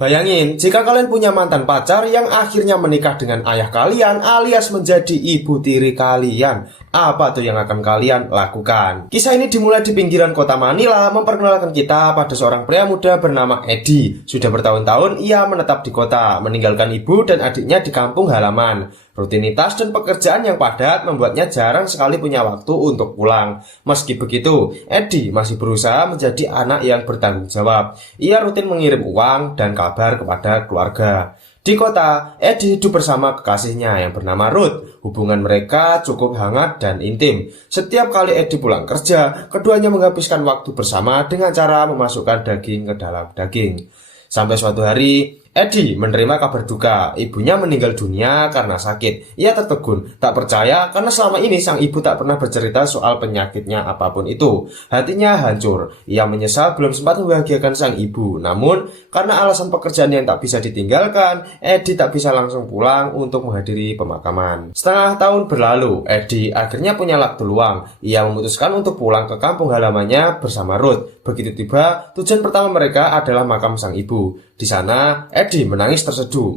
Bayangin, jika kalian punya mantan pacar yang akhirnya menikah dengan ayah kalian alias menjadi ibu tiri kalian. Apa tuh yang akan kalian lakukan? Kisah ini dimulai di pinggiran kota Manila, memperkenalkan kita pada seorang pria muda bernama Eddie. Sudah bertahun-tahun ia menetap di kota, meninggalkan ibu dan adiknya di kampung halaman. Rutinitas dan pekerjaan yang padat membuatnya jarang sekali punya waktu untuk pulang. Meski begitu, Eddie masih berusaha menjadi anak yang bertanggung jawab. Ia rutin mengirim uang dan kabar kepada keluarga. Di kota, Eddie hidup bersama kekasihnya yang bernama Ruth. Hubungan mereka cukup hangat dan intim. Setiap kali Eddie pulang kerja, keduanya menghabiskan waktu bersama dengan cara memasukkan daging ke dalam daging. Sampai suatu hari, Eddie menerima kabar duka, ibunya meninggal dunia karena sakit. Ia tertegun, tak percaya karena selama ini sang ibu tak pernah bercerita soal penyakitnya apapun itu. Hatinya hancur, ia menyesal belum sempat membahagiakan sang ibu. Namun, karena alasan pekerjaan yang tak bisa ditinggalkan, Eddie tak bisa langsung pulang untuk menghadiri pemakaman. Setengah tahun berlalu, Eddie akhirnya punya waktu luang. Ia memutuskan untuk pulang ke kampung halamannya bersama Ruth. Begitu tiba, tujuan pertama mereka adalah makam sang ibu. Di sana, Eddie menangis terseduh,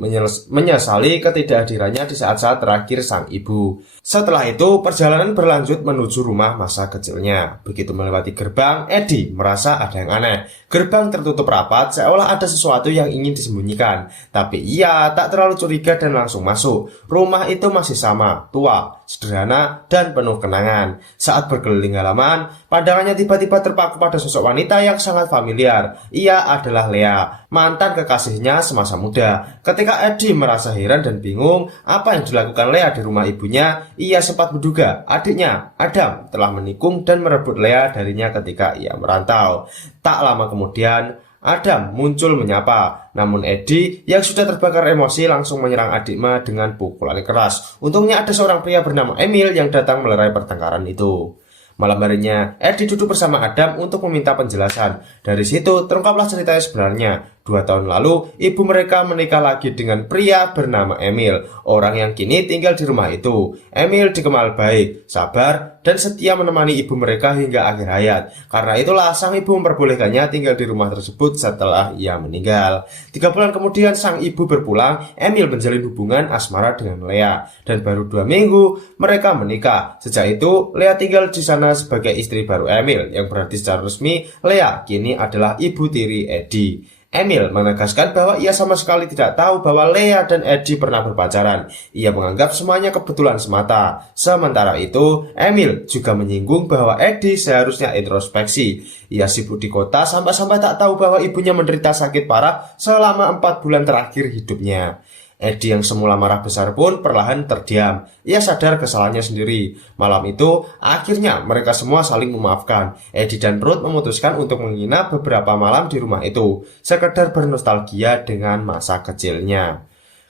menyesali ketidakhadirannya di saat-saat terakhir sang ibu. Setelah itu, perjalanan berlanjut menuju rumah masa kecilnya. Begitu melewati gerbang, Eddie merasa ada yang aneh. Gerbang tertutup rapat, seolah ada sesuatu yang ingin disembunyikan. Tapi ia tak terlalu curiga dan langsung masuk. Rumah itu masih sama, tua, sederhana, dan penuh kenangan. Saat berkeliling halaman, pandangannya tiba-tiba terpaku pada sosok wanita yang sangat familiar. Ia adalah Lea, mantan kekasihnya semasa muda. Ketika Eddie merasa heran dan bingung apa yang dilakukan Lea di rumah ibunya, ia sempat menduga adiknya, Adam, telah menikung dan merebut Lea darinya ketika ia merantau. Tak lama kemudian, Adam muncul menyapa. Namun Eddie yang sudah terbakar emosi langsung menyerang adiknya dengan pukulan keras. Untungnya ada seorang pria bernama Emil yang datang melerai pertengkaran itu. Malam harinya, Eddie duduk bersama Adam untuk meminta penjelasan. Dari situ terungkaplah ceritanya sebenarnya. 2 tahun lalu, ibu mereka menikah lagi dengan pria bernama Emil, orang yang kini tinggal di rumah itu. Emil dikenal baik, sabar, dan setia menemani ibu mereka hingga akhir hayat. Karena itulah sang ibu memperbolehkannya tinggal di rumah tersebut setelah ia meninggal. 3 bulan kemudian sang ibu berpulang, Emil menjalin hubungan asmara dengan Lea. Dan baru 2 minggu mereka menikah. Sejak itu, Lea tinggal di sana sebagai istri baru Emil, yang berarti secara resmi Lea kini adalah ibu tiri Eddie. Emil menegaskan bahwa ia sama sekali tidak tahu bahwa Lea dan Eddie pernah berpacaran. Ia menganggap semuanya kebetulan semata. Sementara itu, Emil juga menyinggung bahwa Eddie seharusnya introspeksi. Ia sibuk di kota sampai-sampai tak tahu bahwa ibunya menderita sakit parah selama 4 bulan terakhir hidupnya. Eddie yang semula marah besar pun perlahan terdiam. Ia sadar kesalahannya sendiri. Malam itu, akhirnya mereka semua saling memaafkan. Eddie dan Ruth memutuskan untuk menginap beberapa malam di rumah itu, sekedar bernostalgia dengan masa kecilnya.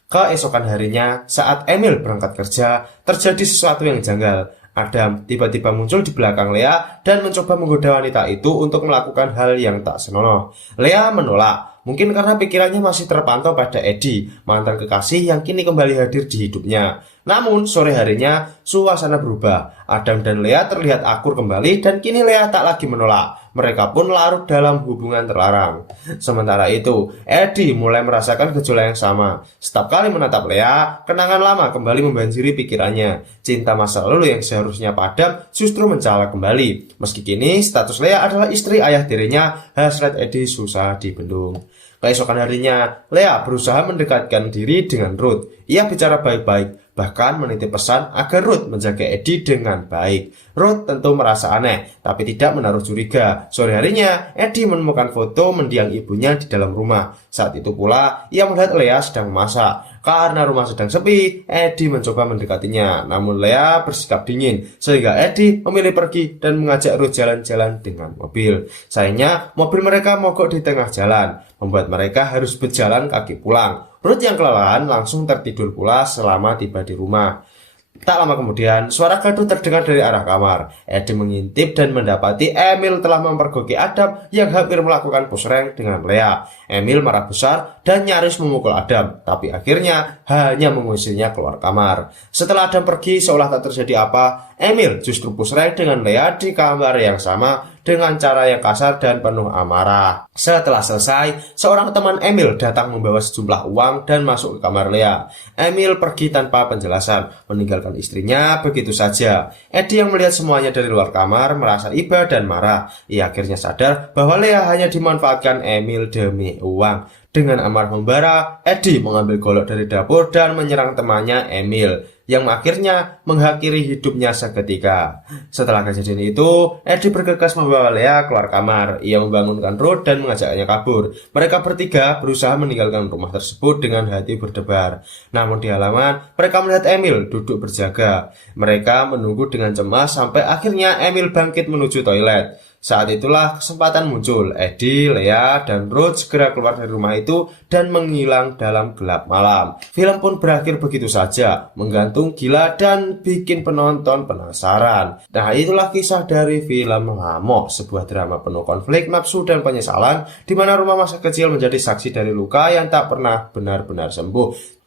Keesokan harinya, saat Emil berangkat kerja, terjadi sesuatu yang janggal. Adam tiba-tiba muncul di belakang Lea dan mencoba menggoda wanita itu untuk melakukan hal yang tak senonoh. Lea menolak, mungkin karena pikirannya masih terpantau pada Eddie, mantan kekasih yang kini kembali hadir di hidupnya. Namun sore harinya suasana berubah. Adam dan Lea terlihat akur kembali dan kini Lea tak lagi menolak. Mereka pun larut dalam hubungan terlarang. Sementara itu, Eddie mulai merasakan gejolak yang sama. Setiap kali menatap Lea, kenangan lama kembali membanjiri pikirannya. Cinta masa lalu yang seharusnya padam justru mencala kembali. Meski kini status Lea adalah istri ayah tirinya, hasrat Eddie susah dibendung. Keesokan harinya, Lea berusaha mendekatkan diri dengan Ruth. Ia bicara baik-baik, bahkan menitip pesan agar Ruth menjaga Eddie dengan baik. Ruth tentu merasa aneh, tapi tidak menaruh curiga. Sore harinya, Eddie menemukan foto mendiang ibunya di dalam rumah. Saat itu pula, ia melihat Lea sedang memasak. Karena rumah sedang sepi, Eddie mencoba mendekatinya. Namun Lea bersikap dingin, sehingga Eddie memilih pergi dan mengajak Ruth jalan-jalan dengan mobil. Sayangnya, mobil mereka mogok di tengah jalan, membuat mereka harus berjalan kaki pulang. Ruth yang kelelahan langsung tertidur pula selama tiba di rumah. Tak lama kemudian, suara gaduh terdengar dari arah kamar. Eddie mengintip dan mendapati Emil telah mempergoki Adam yang hampir melakukan pusreng dengan Lea. Emil marah besar dan nyaris memukul Adam, tapi akhirnya hanya mengusirnya keluar kamar. Setelah Adam pergi seolah tak terjadi apa, Emil justru pusreng dengan Lea di kamar yang sama dengan cara yang kasar dan penuh amarah. Setelah selesai, seorang teman Emil datang membawa sejumlah uang dan masuk ke kamar Lea. Emil pergi tanpa penjelasan, meninggalkan istrinya begitu saja. Eddie yang melihat semuanya dari luar kamar merasa iba dan marah. Ia akhirnya sadar bahwa Lea hanya dimanfaatkan Emil demi uang. Dengan amarah membara, Eddie mengambil golok dari dapur dan menyerang temannya Emil, yang akhirnya mengakhiri hidupnya seketika. Setelah kejadian itu, Eddie bergegas membawa Lea keluar kamar. Ia membangunkan Ruth dan mengajaknya kabur. Mereka bertiga berusaha meninggalkan rumah tersebut dengan hati berdebar. Namun di halaman, mereka melihat Emil duduk berjaga. Mereka menunggu dengan cemas sampai akhirnya Emil bangkit menuju toilet. Saat itulah kesempatan muncul. Eddie, Lea, dan Ruth segera keluar dari rumah itu dan menghilang dalam gelap malam. Film pun berakhir begitu saja, menggantung gila dan bikin penonton penasaran. Nah, itulah kisah dari film Lamok, sebuah drama penuh konflik, nafsu, dan penyesalan, di mana rumah masa kecil menjadi saksi dari luka yang tak pernah benar-benar sembuh.